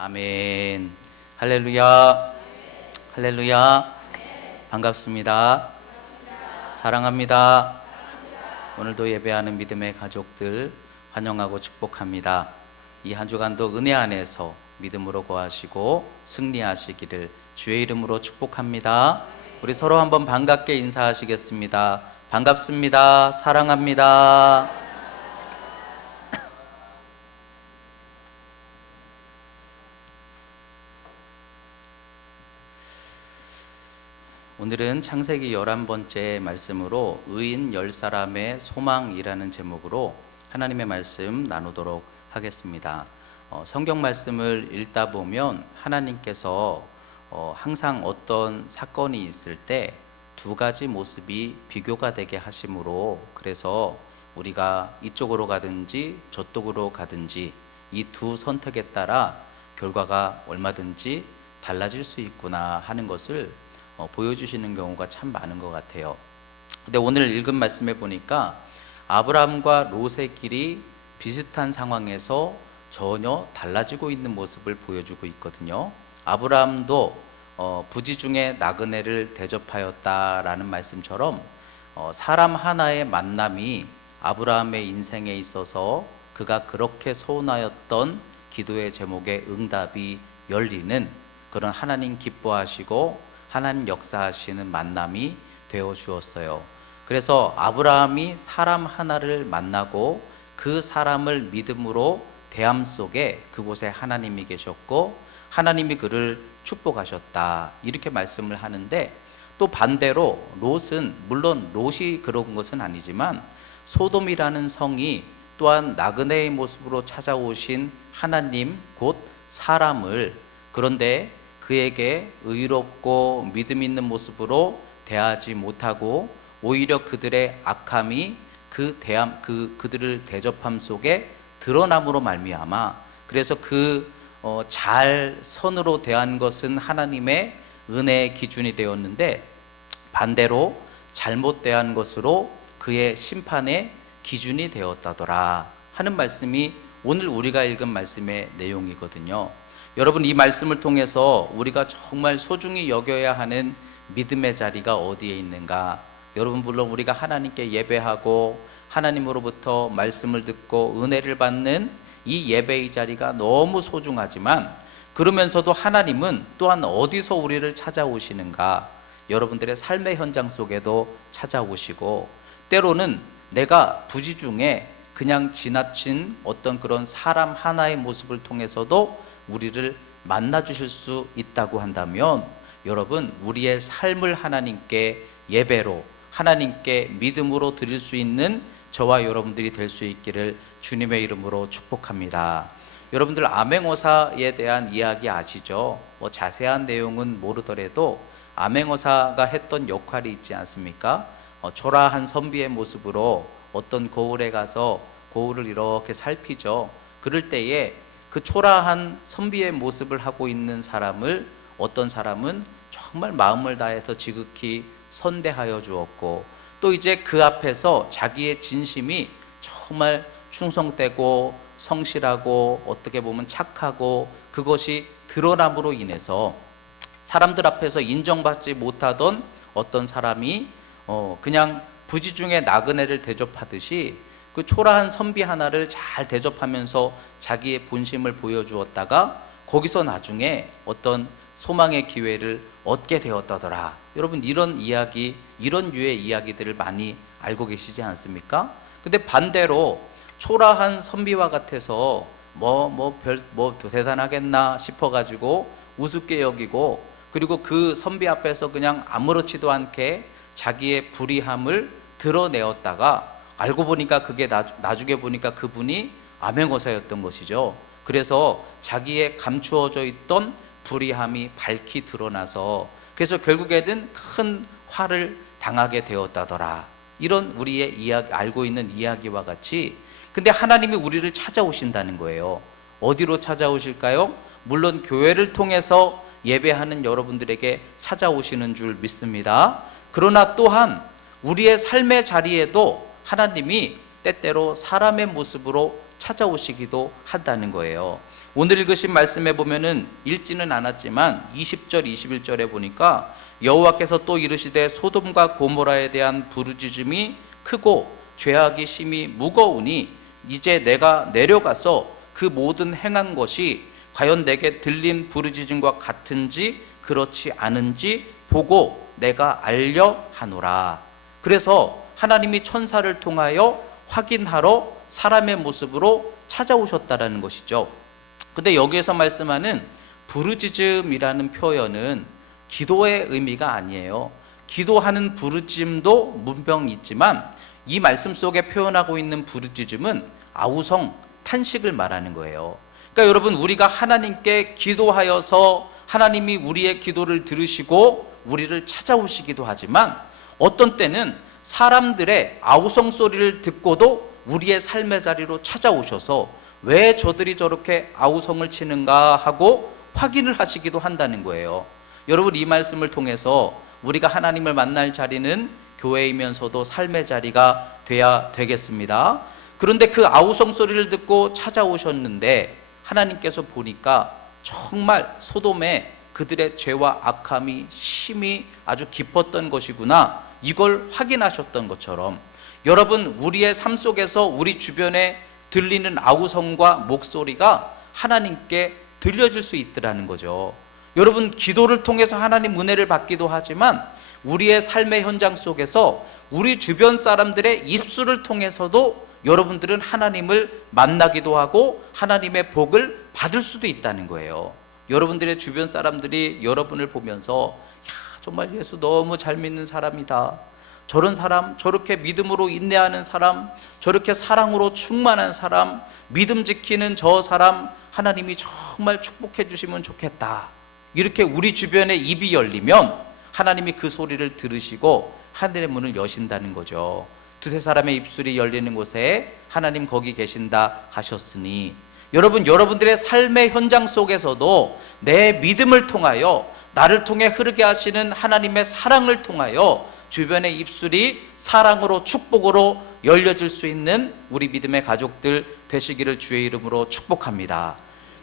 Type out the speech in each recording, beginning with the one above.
아멘. 할렐루야. 할렐루야. 반갑습니다. 사랑합니다. 오늘도 예배하는 믿음의 가족들 환영하고 축복합니다. 이 한 주간도 은혜 안에서 믿음으로 거하시고 승리하시기를 주의 이름으로 축복합니다. 우리 서로 한번 반갑게 인사하시겠습니다. 반갑습니다. 사랑합니다. 오늘은 창세기 11번째 말씀으로 의인 10사람의 소망이라는 제목으로 하나님의 말씀 나누도록 하겠습니다. 성경 말씀을 읽다 보면 하나님께서 항상 어떤 사건이 있을 때 두 가지 모습이 비교가 되게 하심으로, 그래서 우리가 이쪽으로 가든지 저쪽으로 가든지 이 두 선택에 따라 결과가 얼마든지 달라질 수 있구나 하는 것을 보여주시는 경우가 참 많은 것 같아요. 근데 오늘 읽은 말씀에 보니까 아브라함과 롯의 길이 비슷한 상황에서 전혀 달라지고 있는 모습을 보여주고 있거든요. 아브라함도 부지 중에 나그네를 대접하였다라는 말씀처럼 사람 하나의 만남이 아브라함의 인생에 있어서 그가 그렇게 소원하였던 기도의 제목의 응답이 열리는 그런 하나님 기뻐하시고 하나님 역사하시는 만남이 되어 주었어요. 그래서 아브라함이 사람 하나를 만나고 그 사람을 믿음으로 대함 속에 그곳에 하나님이 계셨고 하나님이 그를 축복하셨다, 이렇게 말씀을 하는데, 또 반대로 롯은, 물론 롯이 그런 것은 아니지만 소돔이라는 성이 또한 나그네의 모습으로 찾아오신 하나님 곧 사람을, 그런데 그에게 의롭고 믿음 있는 모습으로 대하지 못하고 오히려 그들의 악함이 그들을 대접함 속에 드러남으로 말미암아, 그래서 잘 선으로 대한 것은 하나님의 은혜의 기준이 되었는데 반대로 잘못 대한 것으로 그의 심판의 기준이 되었다더라 하는 말씀이 오늘 우리가 읽은 말씀의 내용이거든요. 여러분, 이 말씀을 통해서 우리가 정말 소중히 여겨야 하는 믿음의 자리가 어디에 있는가? 여러분, 물론 우리가 하나님께 예배하고 하나님으로부터 말씀을 듣고 은혜를 받는 이 예배의 자리가 너무 소중하지만, 그러면서도 하나님은 또한 어디서 우리를 찾아오시는가? 여러분들의 삶의 현장 속에도 찾아오시고, 때로는 내가 부지 중에 그냥 지나친 어떤 그런 사람 하나의 모습을 통해서도 우리를 만나 주실 수 있다고 한다면, 여러분, 우리의 삶을 하나님께 예배로, 하나님께 믿음으로 드릴 수 있는 저와 여러분들이 될 수 있기를 주님의 이름으로 축복합니다. 여러분들 암행어사에 대한 이야기 아시죠? 자세한 내용은 모르더라도 암행어사가 했던 역할이 있지 않습니까? 초라한 선비의 모습으로 어떤 거울에 가서 거울을 이렇게 살피죠. 그럴 때에 그 초라한 선비의 모습을 하고 있는 사람을 어떤 사람은 정말 마음을 다해서 지극히 선대하여 주었고, 또 이제 그 앞에서 자기의 진심이 정말 충성되고 성실하고 어떻게 보면 착하고 그것이 드러남으로 인해서 사람들 앞에서 인정받지 못하던 어떤 사람이 그냥 부지 중에 나그네를 대접하듯이 그 초라한 선비 하나를 잘 대접하면서 자기의 본심을 보여주었다가 거기서 나중에 어떤 소망의 기회를 얻게 되었다더라. 여러분, 이런 이야기, 이런 류의 이야기들을 많이 알고 계시지 않습니까? 근데 반대로 초라한 선비와 같아서 뭐 대단하겠나 싶어가지고 우습게 여기고, 그리고 그 선비 앞에서 그냥 아무렇지도 않게 자기의 불의함을 드러내었다가 알고 보니까 그게 나중에 보니까 그분이 암행어사였던 것이죠. 그래서 자기의 감추어져 있던 불의함이 밝히 드러나서 그래서 결국에는 큰 화를 당하게 되었다더라. 이런 우리의 이야기, 알고 있는 이야기와 같이, 근데 하나님이 우리를 찾아오신다는 거예요. 어디로 찾아오실까요? 물론 교회를 통해서 예배하는 여러분들에게 찾아오시는 줄 믿습니다. 그러나 또한 우리의 삶의 자리에도 하나님이 때때로 사람의 모습으로 찾아오시기도 한다는 거예요. 오늘 읽으신 말씀에 보면은 읽지는 않았지만 20절 21절에 보니까 여호와께서 또 이르시되 소돔과 고모라에 대한 부르짖음이 크고 죄악이 심히 무거우니 이제 내가 내려가서 그 모든 행한 것이 과연 내게 들린 부르짖음과 같은지 그렇지 않은지 보고 내가 알려 하노라. 그래서 하나님이 천사를 통하여 확인하러 사람의 모습으로 찾아오셨다라는 것이죠. 근데 여기에서 말씀하는 부르짖음이라는 표현은 기도의 의미가 아니에요. 기도하는 부르짖음도 문명 있지만 이 말씀 속에 표현하고 있는 부르짖음은 아우성, 탄식을 말하는 거예요. 그러니까 여러분, 우리가 하나님께 기도하여서 하나님이 우리의 기도를 들으시고 우리를 찾아오시기도 하지만 어떤 때는 사람들의 아우성 소리를 듣고도 우리의 삶의 자리로 찾아오셔서 왜 저들이 저렇게 아우성을 치는가 하고 확인을 하시기도 한다는 거예요. 여러분, 이 말씀을 통해서 우리가 하나님을 만날 자리는 교회이면서도 삶의 자리가 돼야 되겠습니다. 그런데 그 아우성 소리를 듣고 찾아오셨는데 하나님께서 보니까 정말 소돔에 그들의 죄와 악함이 심히 아주 깊었던 것이구나, 이걸 확인하셨던 것처럼 여러분, 우리의 삶 속에서 우리 주변에 들리는 아우성과 목소리가 하나님께 들려질 수 있더라는 거죠. 여러분, 기도를 통해서 하나님 은혜를 받기도 하지만 우리의 삶의 현장 속에서 우리 주변 사람들의 입술을 통해서도 여러분들은 하나님을 만나기도 하고 하나님의 복을 받을 수도 있다는 거예요. 여러분들의 주변 사람들이 여러분을 보면서 야, 정말 예수 너무 잘 믿는 사람이다, 저런 사람, 저렇게 믿음으로 인내하는 사람, 저렇게 사랑으로 충만한 사람, 믿음 지키는 저 사람 하나님이 정말 축복해 주시면 좋겠다, 이렇게 우리 주변에 입이 열리면 하나님이 그 소리를 들으시고 하늘의 문을 여신다는 거죠. 두세 사람의 입술이 열리는 곳에 하나님 거기 계신다 하셨으니, 여러분, 여러분들의 삶의 현장 속에서도 내 믿음을 통하여 나를 통해 흐르게 하시는 하나님의 사랑을 통하여 주변의 입술이 사랑으로 축복으로 열려질 수 있는 우리 믿음의 가족들 되시기를 주의 이름으로 축복합니다.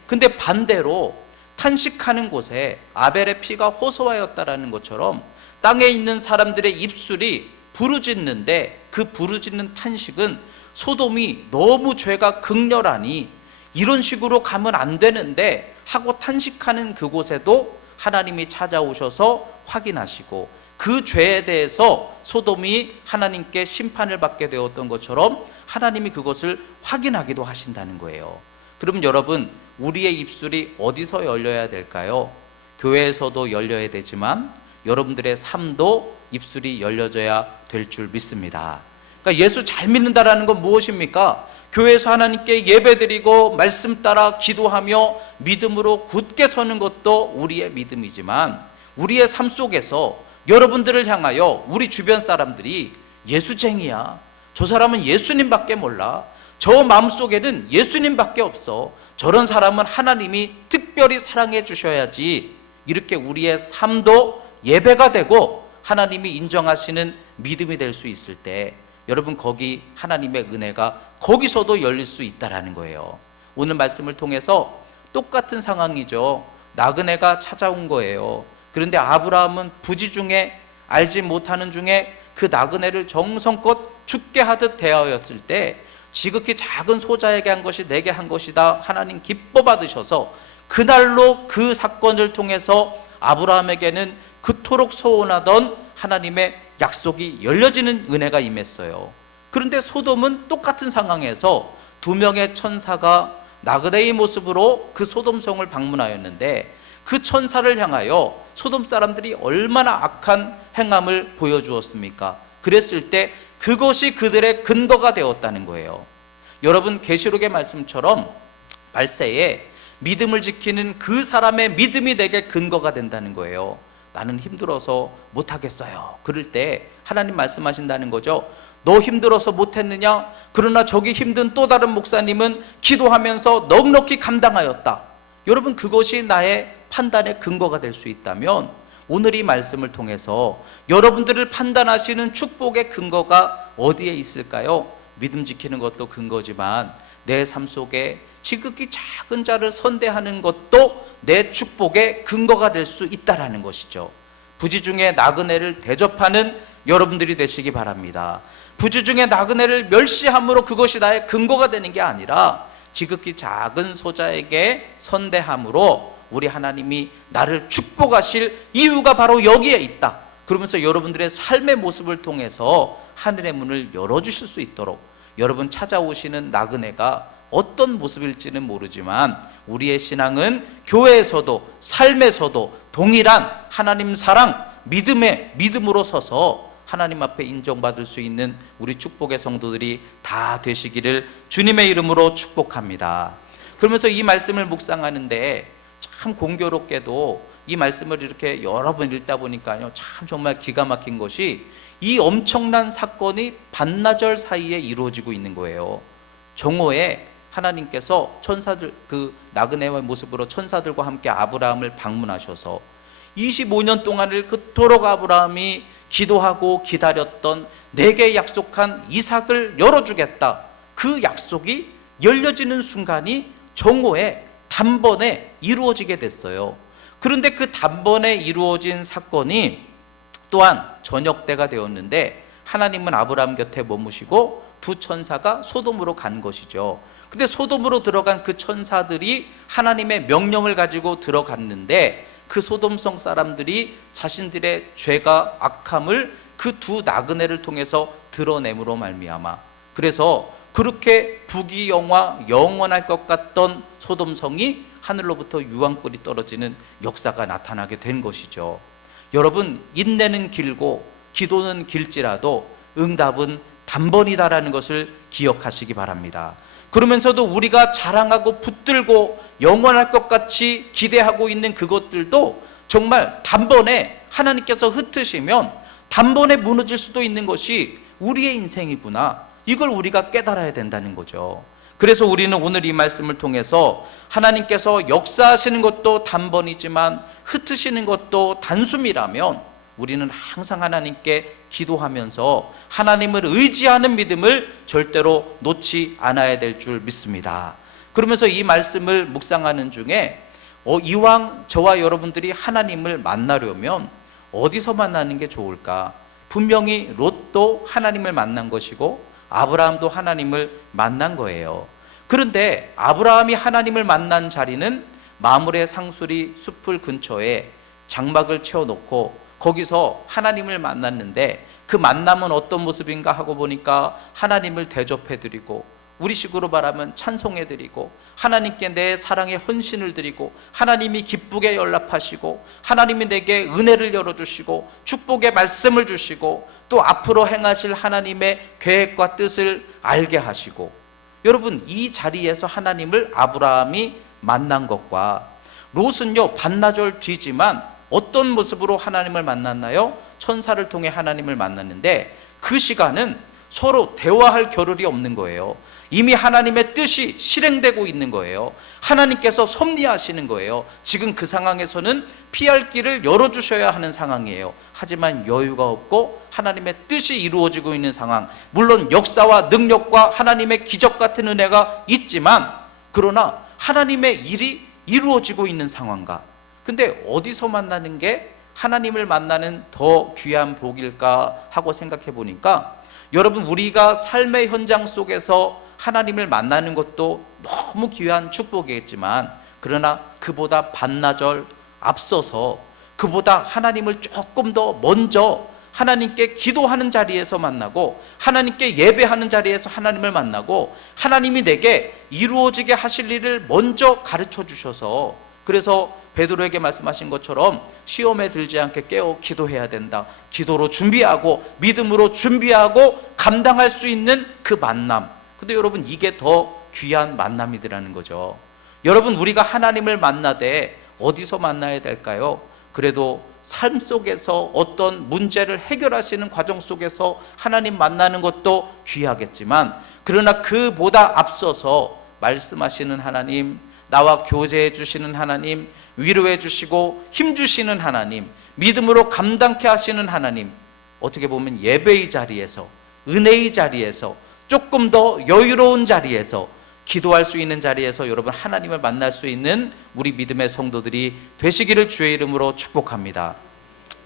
근데 반대로 탄식하는 곳에 아벨의 피가 호소하였다라는 것처럼 땅에 있는 사람들의 입술이 부르짖는데 그 부르짖는 탄식은 소돔이 너무 죄가 극렬하니 이런 식으로 가면 안 되는데 하고 탄식하는 그곳에도 하나님이 찾아오셔서 확인하시고 그 죄에 대해서 소돔이 하나님께 심판을 받게 되었던 것처럼 하나님이 그것을 확인하기도 하신다는 거예요. 그럼 여러분, 우리의 입술이 어디서 열려야 될까요? 교회에서도 열려야 되지만 여러분들의 삶도 입술이 열려져야 될 줄 믿습니다. 그러니까 예수 잘 믿는다라는 건 무엇입니까? 교회에서 하나님께 예배드리고 말씀 따라 기도하며 믿음으로 굳게 서는 것도 우리의 믿음이지만 우리의 삶 속에서 여러분들을 향하여 우리 주변 사람들이 예수쟁이야, 저 사람은 예수님밖에 몰라, 저 마음속에는 예수님밖에 없어, 저런 사람은 하나님이 특별히 사랑해 주셔야지, 이렇게 우리의 삶도 예배가 되고 하나님이 인정하시는 믿음이 될 수 있을 때 여러분, 거기 하나님의 은혜가 거기서도 열릴 수 있다라는 거예요. 오늘 말씀을 통해서 똑같은 상황이죠. 나그네가 찾아온 거예요. 그런데 아브라함은 부지 중에 알지 못하는 중에 그 나그네를 정성껏 죽게 하듯 대하였을 때 지극히 작은 소자에게 한 것이 내게 한 것이다, 하나님 기뻐 받으셔서 그날로 그 사건을 통해서 아브라함에게는 그토록 소원하던 하나님의 약속이 열려지는 은혜가 임했어요. 그런데 소돔은 똑같은 상황에서 두 명의 천사가 나그네의 모습으로 그 소돔성을 방문하였는데 그 천사를 향하여 소돔 사람들이 얼마나 악한 행함을 보여주었습니까? 그랬을 때 그것이 그들의 근거가 되었다는 거예요. 여러분, 계시록의 말씀처럼 말세에 믿음을 지키는 그 사람의 믿음이 내게 근거가 된다는 거예요. 나는 힘들어서 못하겠어요. 그럴 때 하나님 말씀하신다는 거죠. 너 힘들어서 못했느냐? 그러나 저기 힘든 또 다른 목사님은 기도하면서 넉넉히 감당하였다. 여러분, 그것이 나의 판단의 근거가 될 수 있다면 오늘 이 말씀을 통해서 여러분들을 판단하시는 축복의 근거가 어디에 있을까요? 믿음 지키는 것도 근거지만 내 삶 속에 지극히 작은 자를 선대하는 것도 내 축복의 근거가 될 수 있다라는 것이죠. 부지중에 나그네를 대접하는 여러분들이 되시기 바랍니다. 부지중에 나그네를 멸시함으로 그것이 나의 근거가 되는 게 아니라 지극히 작은 소자에게 선대함으로 우리 하나님이 나를 축복하실 이유가 바로 여기에 있다. 그러면서 여러분들의 삶의 모습을 통해서 하늘의 문을 열어주실 수 있도록 여러분 찾아오시는 나그네가 어떤 모습일지는 모르지만 우리의 신앙은 교회에서도 삶에서도 동일한 하나님 사랑, 믿음으로 서서 하나님 앞에 인정받을 수 있는 우리 축복의 성도들이 다 되시기를 주님의 이름으로 축복합니다. 그러면서 이 말씀을 묵상하는데 참 공교롭게도 이 말씀을 이렇게 여러 번 읽다 보니까요, 참 정말 기가 막힌 것이 이 엄청난 사건이 반나절 사이에 이루어지고 있는 거예요. 정오에 하나님께서 천사들, 그 나그네의 모습으로 천사들과 함께 아브라함을 방문하셔서 25년 동안을 그토록 아브라함이 기도하고 기다렸던 내게 약속한 이삭을 열어주겠다. 그 약속이 열려지는 순간이 정오에 단번에 이루어지게 됐어요. 그런데 그 단번에 이루어진 사건이 또한 저녁 때가 되었는데 하나님은 아브라함 곁에 머무시고 두 천사가 소돔으로 간 것이죠. 근데 소돔으로 들어간 그 천사들이 하나님의 명령을 가지고 들어갔는데 그 소돔성 사람들이 자신들의 죄가 악함을 그 두 나그네를 통해서 드러냄으로 말미암아, 그래서 그렇게 부귀영화 영원할 것 같던 소돔성이 하늘로부터 유황불이 떨어지는 역사가 나타나게 된 것이죠. 여러분, 인내는 길고 기도는 길지라도 응답은 단번이다라는 것을 기억하시기 바랍니다. 그러면서도 우리가 자랑하고 붙들고 영원할 것 같이 기대하고 있는 그것들도 정말 단번에 하나님께서 흩으시면 단번에 무너질 수도 있는 것이 우리의 인생이구나, 이걸 우리가 깨달아야 된다는 거죠. 그래서 우리는 오늘 이 말씀을 통해서 하나님께서 역사하시는 것도 단번이지만 흩으시는 것도 단숨이라면 우리는 항상 하나님께 기도하면서 하나님을 의지하는 믿음을 절대로 놓지 않아야 될 줄 믿습니다. 그러면서 이 말씀을 묵상하는 중에 이왕 저와 여러분들이 하나님을 만나려면 어디서 만나는 게 좋을까? 분명히 롯도 하나님을 만난 것이고 아브라함도 하나님을 만난 거예요. 그런데 아브라함이 하나님을 만난 자리는 마므레 상수리 숲을 근처에 장막을 채워놓고 거기서 하나님을 만났는데 그 만남은 어떤 모습인가 하고 보니까 하나님을 대접해드리고 우리식으로 말하면 찬송해드리고 하나님께 내 사랑의 헌신을 드리고 하나님이 기쁘게 연락하시고 하나님이 내게 은혜를 열어주시고 축복의 말씀을 주시고 또 앞으로 행하실 하나님의 계획과 뜻을 알게 하시고, 여러분 이 자리에서 하나님을 아브라함이 만난 것과 롯은요 반나절 뒤지만 어떤 모습으로 하나님을 만났나요? 천사를 통해 하나님을 만났는데 그 시간은 서로 대화할 겨를이 없는 거예요. 이미 하나님의 뜻이 실행되고 있는 거예요. 하나님께서 섭리하시는 거예요. 지금 그 상황에서는 피할 길을 열어주셔야 하는 상황이에요. 하지만 여유가 없고 하나님의 뜻이 이루어지고 있는 상황, 물론 역사와 능력과 하나님의 기적 같은 은혜가 있지만 그러나 하나님의 일이 이루어지고 있는 상황과, 근데 어디서 만나는 게 하나님을 만나는 더 귀한 복일까 하고 생각해 보니까, 여러분 우리가 삶의 현장 속에서 하나님을 만나는 것도 너무 귀한 축복이겠지만 그러나 그보다 반나절 앞서서 그보다 하나님을 조금 더 먼저 하나님께 기도하는 자리에서 만나고 하나님께 예배하는 자리에서 하나님을 만나고 하나님이 내게 이루어지게 하실 일을 먼저 가르쳐 주셔서, 그래서 베드로에게 말씀하신 것처럼 시험에 들지 않게 깨어 기도해야 된다. 기도로 준비하고 믿음으로 준비하고 감당할 수 있는 그 만남. 근데 여러분 이게 더 귀한 만남이라는 거죠. 여러분 우리가 하나님을 만나되 어디서 만나야 될까요? 그래도 삶 속에서 어떤 문제를 해결하시는 과정 속에서 하나님 만나는 것도 귀하겠지만 그러나 그보다 앞서서 말씀하시는 하나님, 나와 교제해 주시는 하나님, 위로해 주시고 힘 주시는 하나님, 믿음으로 감당케 하시는 하나님, 어떻게 보면 예배의 자리에서 은혜의 자리에서 조금 더 여유로운 자리에서 기도할 수 있는 자리에서 여러분 하나님을 만날 수 있는 우리 믿음의 성도들이 되시기를 주의 이름으로 축복합니다.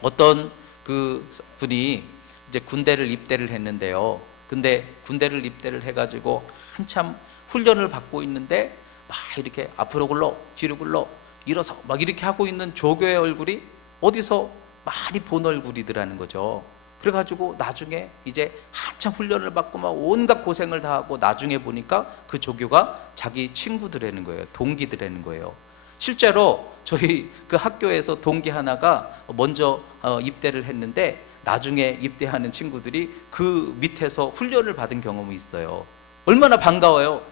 어떤 그 분이 이제 군대를 입대를 했는데요. 근데 군대를 입대를 해가지고 한참 훈련을 받고 있는데 막 이렇게 앞으로 굴러 뒤로 굴러 일어서 막 이렇게 하고 있는 조교의 얼굴이 어디서 많이 본 얼굴이더라는 거죠. 그래가지고 나중에 이제 한참 훈련을 받고 막 온갖 고생을 다 하고 나중에 보니까 그 조교가 자기 친구들이라는 거예요. 동기들이라는 거예요. 실제로 저희 그 학교에서 동기 하나가 먼저 입대를 했는데 나중에 입대하는 친구들이 그 밑에서 훈련을 받은 경험이 있어요. 얼마나 반가워요.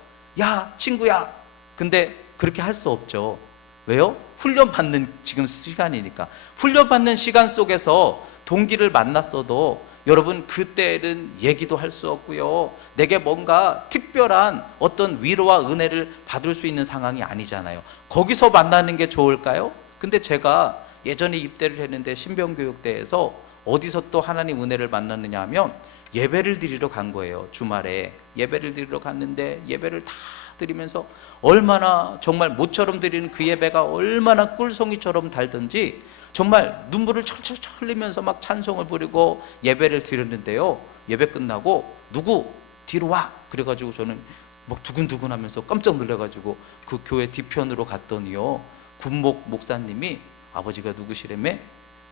야 친구야. 근데 그렇게 할 수 없죠. 왜요? 훈련 받는 지금 시간이니까. 훈련 받는 시간 속에서 동기를 만났어도 여러분 그때는 얘기도 할 수 없고요. 내게 뭔가 특별한 어떤 위로와 은혜를 받을 수 있는 상황이 아니잖아요. 거기서 만나는 게 좋을까요? 근데 제가 예전에 입대를 했는데 신병교육대에서 어디서 또 하나님 은혜를 만났느냐 하면 예배를 드리러 간 거예요. 주말에 예배를 드리러 갔는데 예배를 다 드리면서 얼마나 정말 모처럼 드리는 그 예배가 얼마나 꿀송이처럼 달든지 정말 눈물을 철철 흘리면서 막 찬송을 부르고 예배를 드렸는데요. 예배 끝나고 누구 뒤로 와 그래가지고 저는 막 두근두근 하면서 깜짝 놀라가지고 그 교회 뒤편으로 갔더니요 군목 목사님이 아버지가 누구시래매?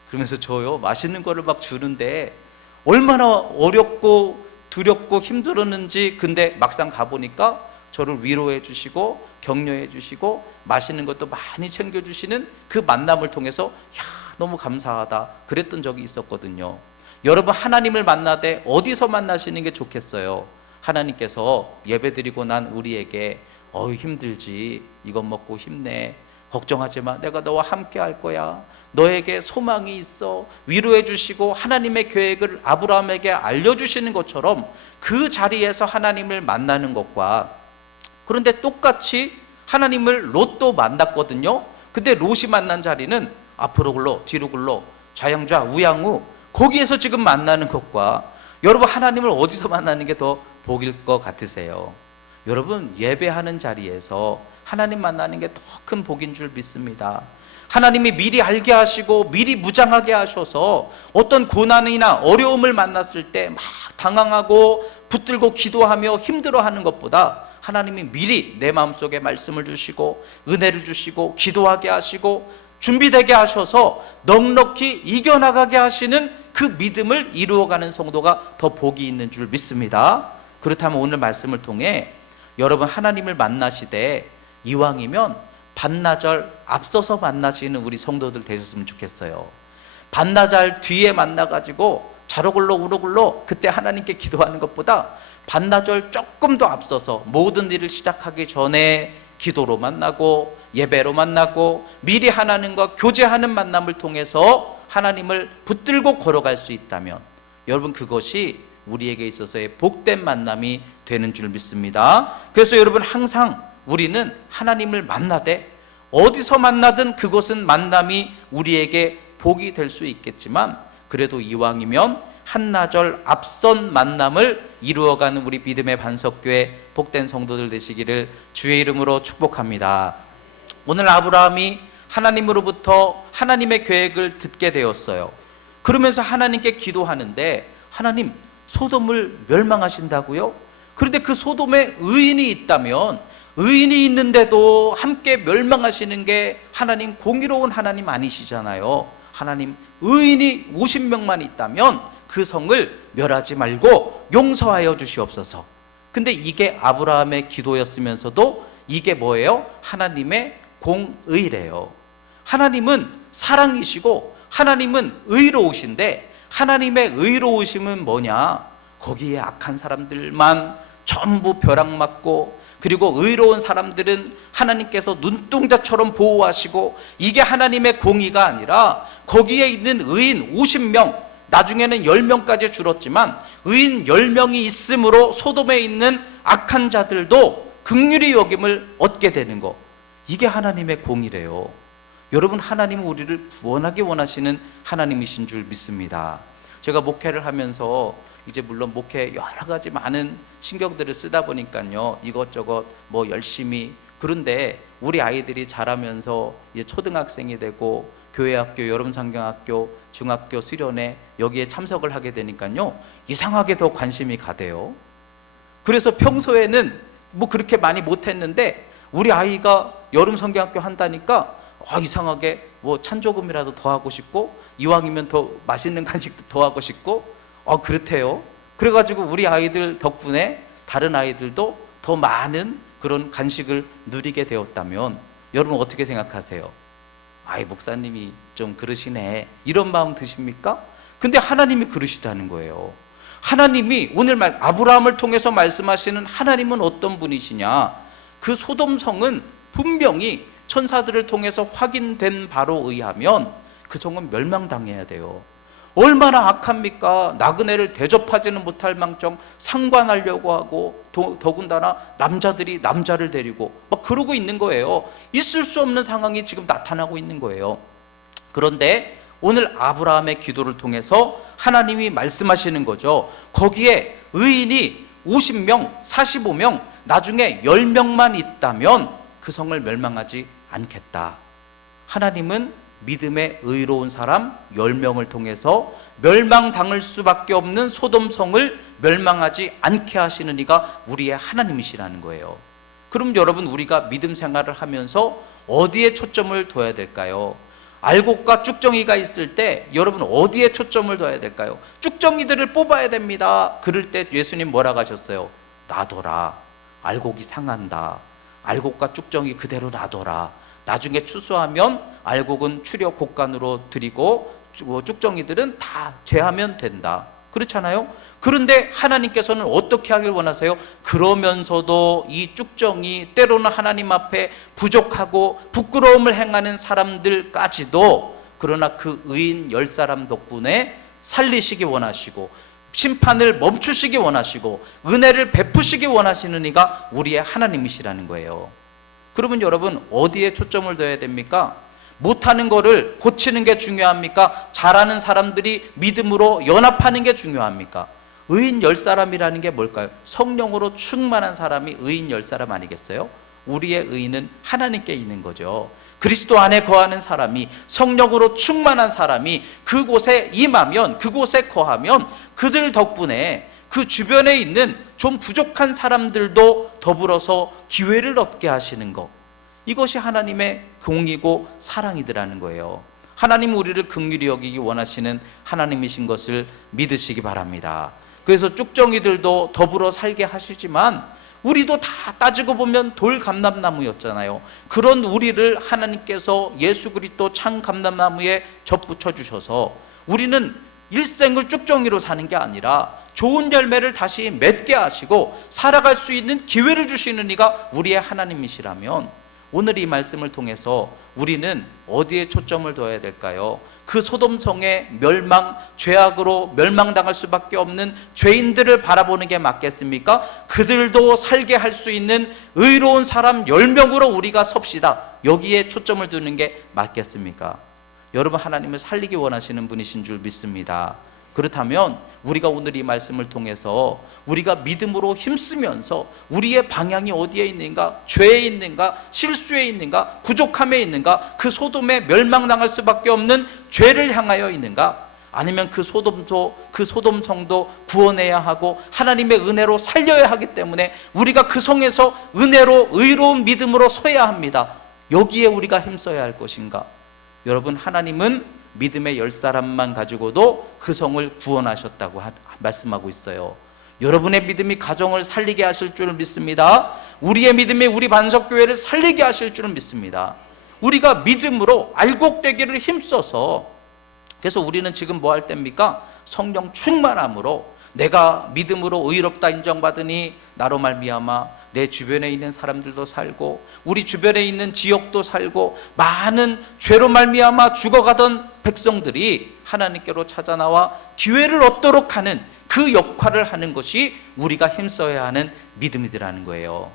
그러면서 저요 맛있는 거를 막 주는데 얼마나 어렵고 두렵고 힘들었는지. 근데 막상 가보니까 저를 위로해 주시고 격려해 주시고 맛있는 것도 많이 챙겨주시는 그 만남을 통해서 야 너무 감사하다 그랬던 적이 있었거든요. 여러분 하나님을 만나되 어디서 만나시는 게 좋겠어요? 하나님께서 예배드리고 난 우리에게 힘들지 이것 먹고 힘내 걱정하지 마 내가 너와 함께 할 거야 너에게 소망이 있어 위로해 주시고 하나님의 계획을 아브라함에게 알려주시는 것처럼 그 자리에서 하나님을 만나는 것과 그런데 똑같이 하나님을 롯도 만났거든요. 근데 롯이 만난 자리는 앞으로 굴러 뒤로 굴러 좌양좌 우양우 거기에서 지금 만나는 것과 여러분 하나님을 어디서 만나는 게 더 복일 것 같으세요? 여러분 예배하는 자리에서 하나님 만나는 게 더 큰 복인 줄 믿습니다. 하나님이 미리 알게 하시고 미리 무장하게 하셔서 어떤 고난이나 어려움을 만났을 때 막 당황하고 붙들고 기도하며 힘들어하는 것보다 하나님이 미리 내 마음속에 말씀을 주시고 은혜를 주시고 기도하게 하시고 준비되게 하셔서 넉넉히 이겨나가게 하시는 그 믿음을 이루어가는 성도가 더 복이 있는 줄 믿습니다. 그렇다면 오늘 말씀을 통해 여러분 하나님을 만나시되 이왕이면 반나절 앞서서 만나시는 우리 성도들 되셨으면 좋겠어요. 반나절 뒤에 만나가지고 자로굴러 우로굴러 그때 하나님께 기도하는 것보다 반나절 조금 더 앞서서 모든 일을 시작하기 전에 기도로 만나고 예배로 만나고 미리 하나님과 교제하는 만남을 통해서 하나님을 붙들고 걸어갈 수 있다면 여러분 그것이 우리에게 있어서의 복된 만남이 되는 줄 믿습니다. 그래서 여러분 항상 우리는 하나님을 만나되 어디서 만나든 그것은 만남이 우리에게 복이 될 수 있겠지만 그래도 이왕이면 한나절 앞선 만남을 이루어가는 우리 믿음의 반석교회 복된 성도들 되시기를 주의 이름으로 축복합니다. 오늘 아브라함이 하나님으로부터 하나님의 계획을 듣게 되었어요. 그러면서 하나님께 기도하는데 하나님 소돔을 멸망하신다고요? 그런데 그 소돔에 의인이 있다면 의인이 있는데도 함께 멸망하시는 게 하나님 공의로운 하나님 아니시잖아요. 하나님 의인이 50명만 있다면 그 성을 멸하지 말고 용서하여 주시옵소서. 근데 이게 아브라함의 기도였으면서도 이게 뭐예요? 하나님의 공의래요. 하나님은 사랑이시고 하나님은 의로우신데 하나님의 의로우심은 뭐냐? 거기에 악한 사람들만 전부 벼락 맞고 그리고 의로운 사람들은 하나님께서 눈동자처럼 보호하시고 이게 하나님의 공의가 아니라 거기에 있는 의인 50명 나중에는 10명까지 줄었지만 의인 10명이 있으므로 소돔에 있는 악한 자들도 긍휼히 여김을 얻게 되는 것 이게 하나님의 공의래요. 여러분 하나님은 우리를 구원하기 원하시는 하나님이신 줄 믿습니다. 제가 목회를 하면서 이제 물론 목회 여러 가지 많은 신경들을 쓰다 보니까요, 이것저것 뭐 열심히. 그런데 우리 아이들이 자라면서 이제 초등학생이 되고 교회학교, 여름성경학교, 중학교 수련회 여기에 참석을 하게 되니까요, 이상하게 더 관심이 가대요. 그래서 평소에는 뭐 그렇게 많이 못했는데 우리 아이가 여름성경학교 한다니까 이상하게 뭐 찬조금이라도 더 하고 싶고, 이왕이면 더 맛있는 간식도 더 하고 싶고, 그렇대요. 그래가지고 우리 아이들 덕분에 다른 아이들도 더 많은 그런 간식을 누리게 되었다면 여러분 어떻게 생각하세요? 목사님이 좀 그러시네, 이런 마음 드십니까? 근데 하나님이 그러시다는 거예요. 하나님이 오늘 아브라함을 통해서 말씀하시는 하나님은 어떤 분이시냐? 그 소돔성은 분명히 천사들을 통해서 확인된 바로 의하면 그 성은 멸망당해야 돼요. 얼마나 악합니까? 나그네를 대접하지는 못할 망정 상관하려고 하고, 더군다나 남자들이 남자를 데리고 막 그러고 있는 거예요. 있을 수 없는 상황이 지금 나타나고 있는 거예요. 그런데 오늘 아브라함의 기도를 통해서 하나님이 말씀하시는 거죠. 거기에 의인이 50명, 45명, 나중에 10명만 있다면 그 성을 멸망하지 않겠다. 하나님은 믿음의 의로운 사람 10명을 통해서 멸망당할 수밖에 없는 소돔성을 멸망하지 않게 하시는 이가 우리의 하나님이시라는 거예요. 그럼 여러분, 우리가 믿음 생활을 하면서 어디에 초점을 둬야 될까요? 알곡과 쭉정이가 있을 때 여러분 어디에 초점을 둬야 될까요? 쭉정이들을 뽑아야 됩니다. 그럴 때 예수님 뭐라고 하셨어요? 놔둬라. 알곡이 상한다. 알곡과 쭉정이 그대로 놔둬라. 나중에 추수하면 알곡은 추려 곡간으로 드리고 쭉정이들은 다 죄하면 된다. 그렇잖아요? 그런데 하나님께서는 어떻게 하길 원하세요? 그러면서도 이 쭉정이 때로는 하나님 앞에 부족하고 부끄러움을 행하는 사람들까지도, 그러나 그 의인 10사람 덕분에 살리시기 원하시고 심판을 멈추시기 원하시고 은혜를 베푸시기 원하시는 이가 우리의 하나님이시라는 거예요. 그러면 여러분 어디에 초점을 둬야 됩니까? 못하는 거를 고치는 게 중요합니까? 잘하는 사람들이 믿음으로 연합하는 게 중요합니까? 의인 10사람이라는 게 뭘까요? 성령으로 충만한 사람이 의인 10사람 아니겠어요? 우리의 의인은 하나님께 있는 거죠. 그리스도 안에 거하는 사람이, 성령으로 충만한 사람이 그곳에 임하면, 그곳에 거하면 그들 덕분에 그 주변에 있는 좀 부족한 사람들도 더불어서 기회를 얻게 하시는 것, 이것이 하나님의 공이고 사랑이더라는 거예요. 하나님 우리를 긍휼히 여기기 원하시는 하나님이신 것을 믿으시기 바랍니다. 그래서 쭉정이들도 더불어 살게 하시지만 우리도 다 따지고 보면 돌 감람나무였잖아요. 그런 우리를 하나님께서 예수 그리스도 창 감람나무에 접붙여 주셔서 우리는 일생을 쭉정이로 사는 게 아니라 좋은 열매를 다시 맺게 하시고 살아갈 수 있는 기회를 주시는 이가 우리의 하나님이시라면 오늘 이 말씀을 통해서 우리는 어디에 초점을 둬야 될까요? 그 소돔성의 멸망, 죄악으로 멸망당할 수밖에 없는 죄인들을 바라보는 게 맞겠습니까? 그들도 살게 할 수 있는 의로운 사람 10명으로 우리가 섭시다. 여기에 초점을 두는 게 맞겠습니까? 여러분, 하나님을 살리기 원하시는 분이신 줄 믿습니다. 그렇다면 우리가 오늘 이 말씀을 통해서 우리가 믿음으로 힘쓰면서 우리의 방향이 어디에 있는가, 죄에 있는가, 실수에 있는가, 부족함에 있는가, 그 소돔에 멸망당할 수밖에 없는 죄를 향하여 있는가, 아니면 그 소돔성도 구원해야 하고 하나님의 은혜로 살려야 하기 때문에 우리가 그 성에서 은혜로 의로운 믿음으로 서야 합니다. 여기에 우리가 힘써야 할 것인가? 여러분, 하나님은 믿음의 10사람만 가지고도 그 성을 구원하셨다고 말씀하고 있어요. 여러분의 믿음이 가정을 살리게 하실 줄 믿습니다. 우리의 믿음이 우리 반석교회를 살리게 하실 줄 믿습니다. 우리가 믿음으로 알곡되기를 힘써서, 그래서 우리는 지금 뭐 할 때입니까? 성령 충만함으로 내가 믿음으로 의롭다 인정받으니 나로 말미암아 내 주변에 있는 사람들도 살고 우리 주변에 있는 지역도 살고 많은 죄로 말미암아 죽어가던 백성들이 하나님께로 찾아 나와 기회를 얻도록 하는 그 역할을 하는 것이 우리가 힘써야 하는 믿음이라는 거예요.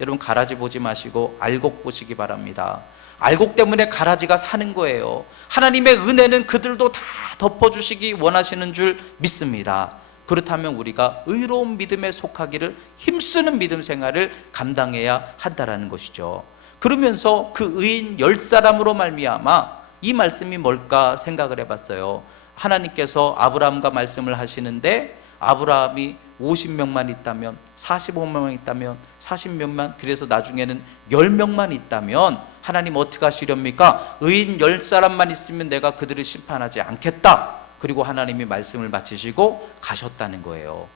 여러분, 가라지 보지 마시고 알곡 보시기 바랍니다. 알곡 때문에 가라지가 사는 거예요. 하나님의 은혜는 그들도 다 덮어주시기 원하시는 줄 믿습니다. 그렇다면 우리가 의로운 믿음에 속하기를 힘쓰는 믿음 생활을 감당해야 한다라는 것이죠. 그러면서 그 의인 10사람으로 말미암아 이 말씀이 뭘까 생각을 해봤어요. 하나님께서 아브라함과 말씀을 하시는데 아브라함이 50명만 있다면, 45명만 있다면, 40명만, 그래서 나중에는 10명만 있다면 하나님 어떻게 하시렵니까? 의인 10사람만 있으면 내가 그들을 심판하지 않겠다. 그리고 하나님이 말씀을 마치시고 가셨다는 거예요.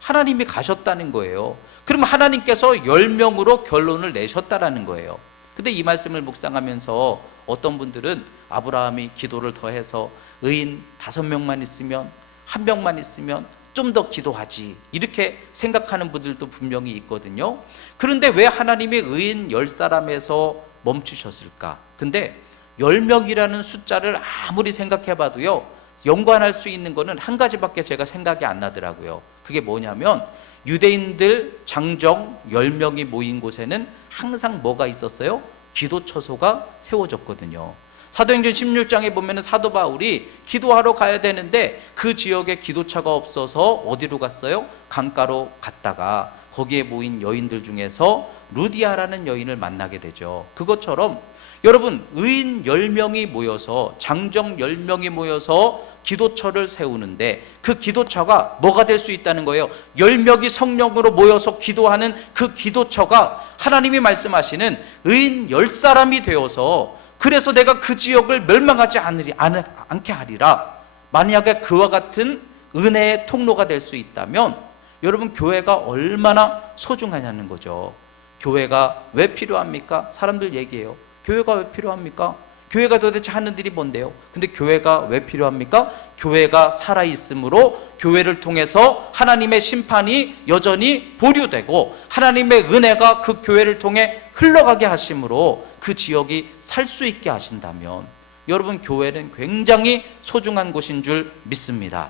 하나님이 가셨다는 거예요. 그럼 하나님께서 10명으로 결론을 내셨다라는 거예요. 근데 이 말씀을 묵상하면서 어떤 분들은 아브라함이 기도를 더해서 의인 5명만 있으면, 1명만 있으면 좀 더 기도하지, 이렇게 생각하는 분들도 분명히 있거든요. 그런데 왜 하나님이 의인 10사람에서 멈추셨을까? 근데 10명이라는 숫자를 아무리 생각해봐도요, 연관할 수 있는 거는 한 가지밖에 제가 생각이 안 나더라고요. 그게 뭐냐면 유대인들 장정 10명이 모인 곳에는 항상 뭐가 있었어요? 기도처소가 세워졌거든요. 사도행전 16장에 보면 사도 바울이 기도하러 가야 되는데 그 지역에 기도처가 없어서 어디로 갔어요? 강가로 갔다가 거기에 모인 여인들 중에서 루디아라는 여인을 만나게 되죠. 그것처럼 여러분, 의인 10명이 모여서, 장정 10명이 모여서 기도처를 세우는데 그 기도처가 뭐가 될 수 있다는 거예요? 10명이 성령으로 모여서 기도하는 그 기도처가 하나님이 말씀하시는 의인 10사람이 되어서, 그래서 내가 그 지역을 멸망하지 않게 하리라. 만약에 그와 같은 은혜의 통로가 될 수 있다면 여러분, 교회가 얼마나 소중하냐는 거죠. 교회가 왜 필요합니까? 사람들 얘기해요. 교회가 왜 필요합니까? 교회가 도대체 하는 일이 뭔데요? 근데 교회가 왜 필요합니까? 교회가 살아있으므로 교회를 통해서 하나님의 심판이 여전히 보류되고 하나님의 은혜가 그 교회를 통해 흘러가게 하심으로 그 지역이 살 수 있게 하신다면 여러분, 교회는 굉장히 소중한 곳인 줄 믿습니다.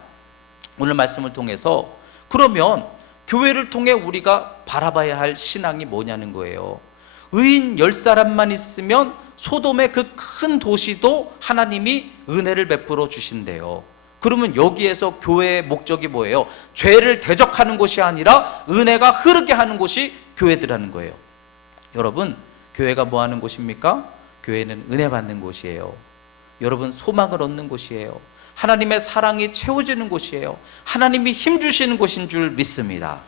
오늘 말씀을 통해서 그러면 교회를 통해 우리가 바라봐야 할 신앙이 뭐냐는 거예요. 의인 10사람만 있으면 소돔의 그 큰 도시도 하나님이 은혜를 베풀어 주신대요. 그러면 여기에서 교회의 목적이 뭐예요? 죄를 대적하는 곳이 아니라 은혜가 흐르게 하는 곳이 교회들하는 거예요. 여러분, 교회가 뭐 하는 곳입니까? 교회는 은혜 받는 곳이에요. 여러분, 소망을 얻는 곳이에요. 하나님의 사랑이 채워지는 곳이에요. 하나님이 힘주시는 곳인 줄 믿습니다.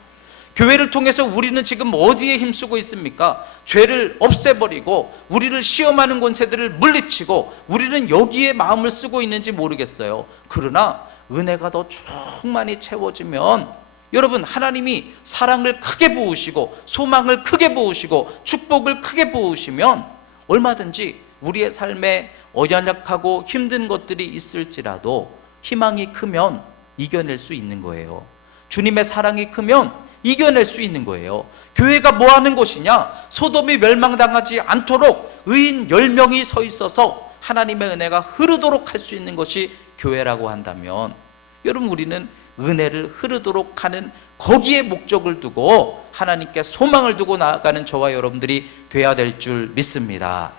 교회를 통해서 우리는 지금 어디에 힘쓰고 있습니까? 죄를 없애버리고 우리를 시험하는 권세들을 물리치고 우리는 여기에 마음을 쓰고 있는지 모르겠어요. 그러나 은혜가 더 충만히 채워지면 여러분, 하나님이 사랑을 크게 부으시고 소망을 크게 부으시고 축복을 크게 부으시면 얼마든지 우리의 삶에 어연약하고 힘든 것들이 있을지라도 희망이 크면 이겨낼 수 있는 거예요. 주님의 사랑이 크면 이겨낼 수 있는 거예요. 교회가 뭐 하는 곳이냐? 소돔이 멸망당하지 않도록 의인 10명이 서 있어서 하나님의 은혜가 흐르도록 할 수 있는 것이 교회라고 한다면 여러분, 우리는 은혜를 흐르도록 하는 거기에 목적을 두고 하나님께 소망을 두고 나아가는 저와 여러분들이 돼야 될 줄 믿습니다.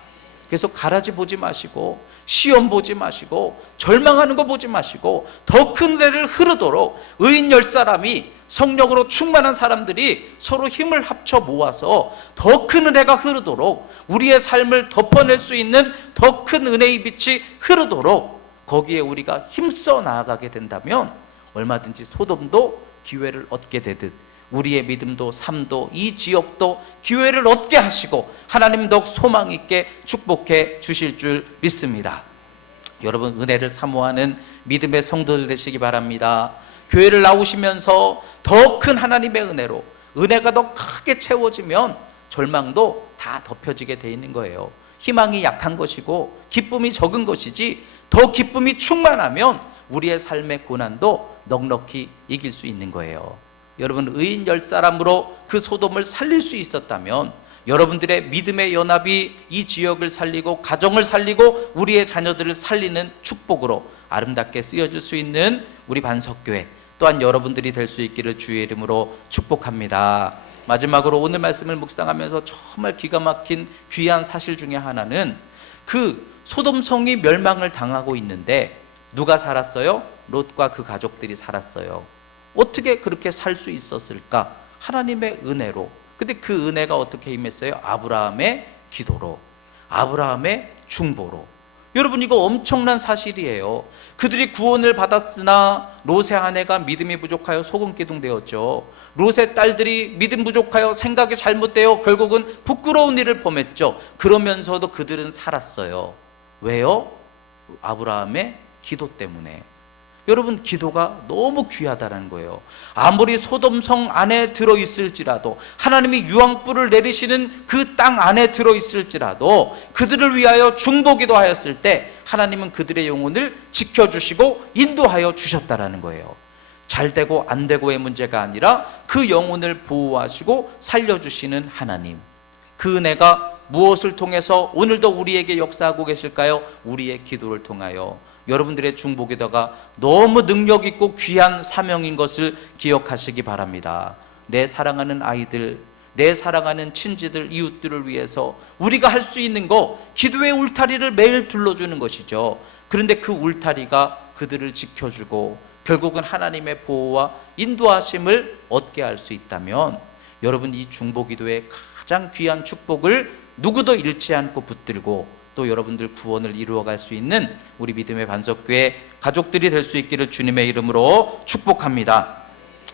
그래서 가라지 보지 마시고 시험 보지 마시고 절망하는 거 보지 마시고 더 큰 은혜를 흐르도록 의인 10사람이 성령으로 충만한 사람들이 서로 힘을 합쳐 모아서 더 큰 은혜가 흐르도록 우리의 삶을 덮어낼 수 있는 더 큰 은혜의 빛이 흐르도록 거기에 우리가 힘써 나아가게 된다면 얼마든지 소돔도 기회를 얻게 되듯 우리의 믿음도 삶도 이 지역도 기회를 얻게 하시고 하나님 더욱 소망 있게 축복해 주실 줄 믿습니다. 여러분, 은혜를 사모하는 믿음의 성도들 되시기 바랍니다. 교회를 나오시면서 더 큰 하나님의 은혜로 은혜가 더 크게 채워지면 절망도 다 덮여지게 돼 있는 거예요. 희망이 약한 것이고 기쁨이 적은 것이지 더 기쁨이 충만하면 우리의 삶의 고난도 넉넉히 이길 수 있는 거예요. 여러분, 의인 10사람으로 그 소돔을 살릴 수 있었다면 여러분들의 믿음의 연합이 이 지역을 살리고 가정을 살리고 우리의 자녀들을 살리는 축복으로 아름답게 쓰여질 수 있는 우리 반석교회 또한 여러분들이 될 수 있기를 주의 이름으로 축복합니다. 마지막으로 오늘 말씀을 묵상하면서 정말 기가 막힌 귀한 사실 중에 하나는 그 소돔성이 멸망을 당하고 있는데 누가 살았어요? 롯과 그 가족들이 살았어요. 어떻게 그렇게 살 수 있었을까? 하나님의 은혜로. 근데 그 은혜가 어떻게 임했어요? 아브라함의 기도로, 아브라함의 중보로. 여러분, 이거 엄청난 사실이에요. 그들이 구원을 받았으나 롯의 아내가 믿음이 부족하여 소금기둥되었죠. 롯의 딸들이 믿음 부족하여 생각이 잘못되어 결국은 부끄러운 일을 범했죠. 그러면서도 그들은 살았어요. 왜요? 아브라함의 기도 때문에. 여러분, 기도가 너무 귀하다는 거예요. 아무리 소돔성 안에 들어있을지라도, 하나님이 유황불을 내리시는 그 땅 안에 들어있을지라도 그들을 위하여 중보기도 하였을 때 하나님은 그들의 영혼을 지켜주시고 인도하여 주셨다라는 거예요. 잘 되고 안 되고의 문제가 아니라 그 영혼을 보호하시고 살려주시는 하나님, 그 은혜가 무엇을 통해서 오늘도 우리에게 역사하고 계실까요? 우리의 기도를 통하여. 여러분들의 중보기도가 너무 능력 있고 귀한 사명인 것을 기억하시기 바랍니다. 내 사랑하는 아이들, 내 사랑하는 친지들, 이웃들을 위해서 우리가 할 수 있는 거, 기도의 울타리를 매일 둘러주는 것이죠. 그런데 그 울타리가 그들을 지켜주고 결국은 하나님의 보호와 인도하심을 얻게 할 수 있다면, 여러분, 이 중보기도의 가장 귀한 축복을 누구도 잃지 않고 붙들고 또 여러분들 구원을 이루어갈 수 있는 우리 믿음의 반석교회 가족들이 될 수 있기를 주님의 이름으로 축복합니다.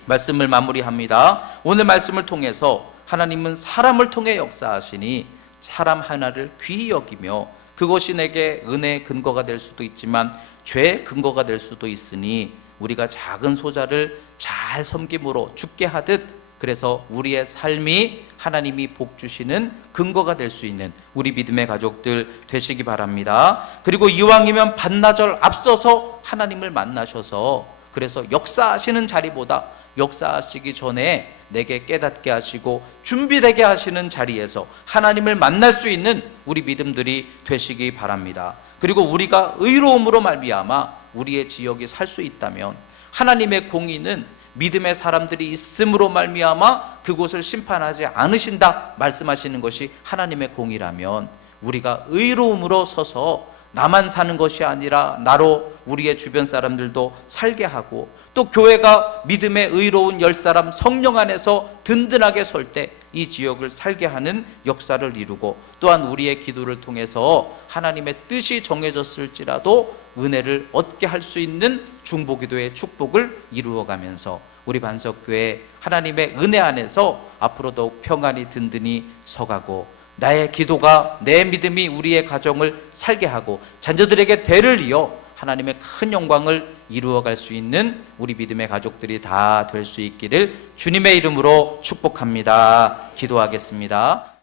말씀을 마무리합니다. 오늘 말씀을 통해서 하나님은 사람을 통해 역사하시니 사람 하나를 귀히 여기며 그것이 내게 은혜의 근거가 될 수도 있지만 죄의 근거가 될 수도 있으니 우리가 작은 소자를 잘 섬김으로 죽게 하듯, 그래서 우리의 삶이 하나님이 복 주시는 근거가 될 수 있는 우리 믿음의 가족들 되시기 바랍니다. 그리고 이왕이면 반나절 앞서서 하나님을 만나셔서, 그래서 역사하시는 자리보다 역사하시기 전에 내게 깨닫게 하시고 준비되게 하시는 자리에서 하나님을 만날 수 있는 우리 믿음들이 되시기 바랍니다. 그리고 우리가 의로움으로 말미암아 우리의 지역이 살 수 있다면, 하나님의 공의는 믿음의 사람들이 있음으로 말미암아 그곳을 심판하지 않으신다 말씀하시는 것이 하나님의 공의라면, 우리가 의로움으로 서서 나만 사는 것이 아니라 나로 우리의 주변 사람들도 살게 하고, 또 교회가 믿음의 의로운 10사람 성령 안에서 든든하게 설 때 이 지역을 살게 하는 역사를 이루고, 또한 우리의 기도를 통해서 하나님의 뜻이 정해졌을지라도 은혜를 얻게 할 수 있는 중보기도의 축복을 이루어가면서 우리 반석교회 하나님의 은혜 안에서 앞으로 더욱 평안히 든든히 서가고, 나의 기도가, 내 믿음이 우리의 가정을 살게 하고 자녀들에게 대를 이어 하나님의 큰 영광을 이루어갈 수 있는 우리 믿음의 가족들이 다 될 수 있기를 주님의 이름으로 축복합니다. 기도하겠습니다.